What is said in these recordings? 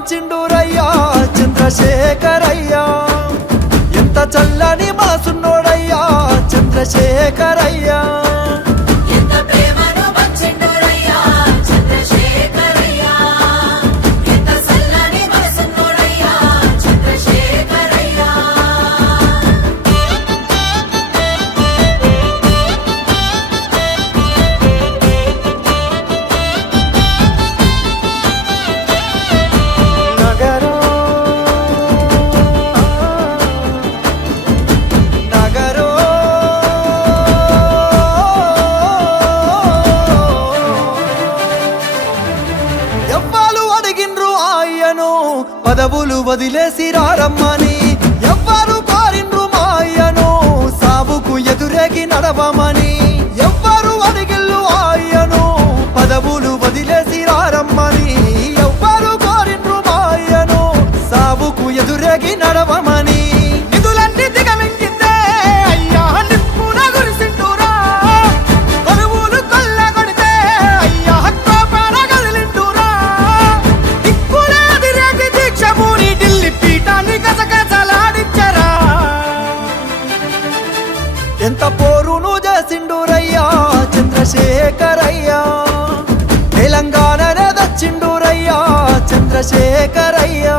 పంచిండురయ్యా చంద్రశేఖరయ్యా. ఎంత చల్లని మాసున్నోడయ్యా చంద్రశేఖరయ్యా. పదవులు వదిలేసి రారమ్మని. ఎంత పోరును చేసిండురయ్యా? చంద్రశేఖరయ్యా. తెలంగాణనే దచ్చిండురయ్యా చంద్రశేఖరయ్యా.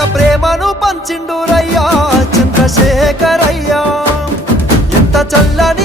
ఎంత ప్రేమను పంచిండురయ్యా చంద్రశేఖరయ్యా? ఎంత చల్లని